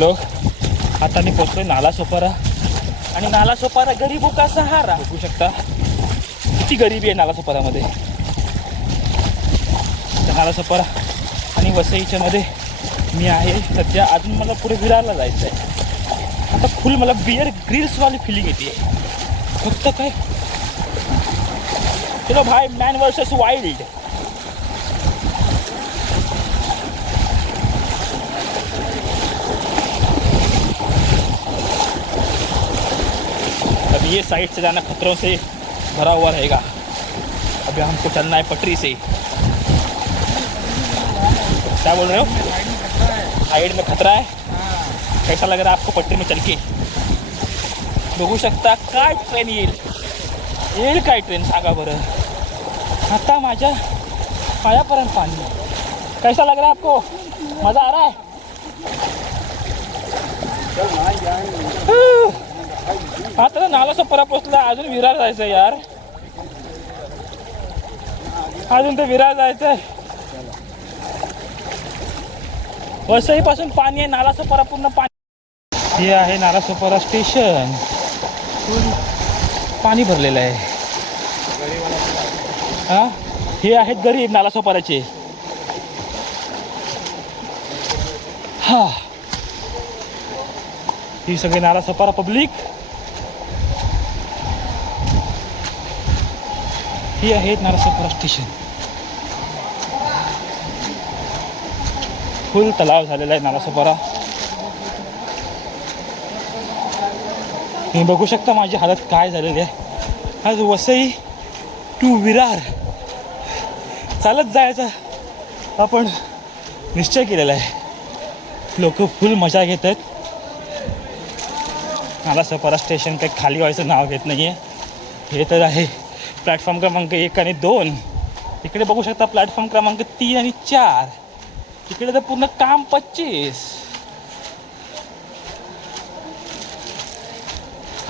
लोक आता मी पोचतोय नालासोपारा. आणि नालासोपारा गरीबो का सहारा. बघू शकता किती गरिबी आहे नालासोपारामध्ये. नालासोपारा आणि वसईच्या मध्ये मी आहे सध्या. अजून मला पुढे विरारला जायचं आहे. आता फुल मला बिअर ग्रिल्सवाली फिलिंग येते. फक्त काय चलो भाई, मॅन वर्सेस वाईल्ड. अब ये साइड से जाना खतरों से भरा हुआ रहेगा. अभी हमको चलना है पटरी से. क्या बोल रहे हो? साइड में खतरा है. कैसा लग रहा है आपको पटरी में चल के? बघू शकता काय ट्रेन येईल काय ट्रेन सांगा बरं. आता माझ्या पायापर्यंत पाणी. कैसा लग रहा है आपको? मजा आ रहा है? आता नालासोपारा पोचला. अजून विरार जायचं यार. अजून तर विरार जायचंय. वसई पासून पाणी आहे, नालासोपारा पूर्ण पाणी. हे आहे नालासोपारा स्टेशन. पाणी भरलेलं आहे. हा, हे आहेत गरीब नालासोपाराचे. हा, ही सगळी नालासोपारा पब्लिक. ही आहेत नालासोपारा स्टेशन. फुल तलाव झालेला आहे नालासोपारा. तुम्ही बघू शकता माझी हालत काय झालेली आहे. आज वसई टू विरार चालत जायचा आपण निश्चय केलेला आहे. लोक फुल मजा घेत आहेत. नालासोपारा स्टेशन काही खाली व्हायचं नाव घेत नाही आहे. हे तर आहे प्लॅटफॉर्म क्रमांक 1 आणि 2. इकडे बघू शकता प्लॅटफॉर्म क्रमांक 3 आणि 4. इकडे तर पूर्ण काम 25.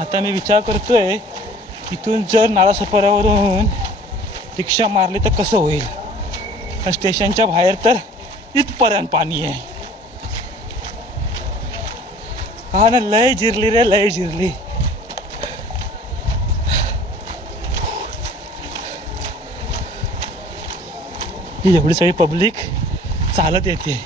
आता मी विचार करतोय इथून जर नालासोपाऱ्यावरून रिक्षा मारली तर कसं होईल. कारण स्टेशनच्या बाहेर तर इथपर्यंत पाणी आहे. हा ना, लय जिरली रे, लय जिरली. ही एवढी सगळी पब्लिक चालत येते.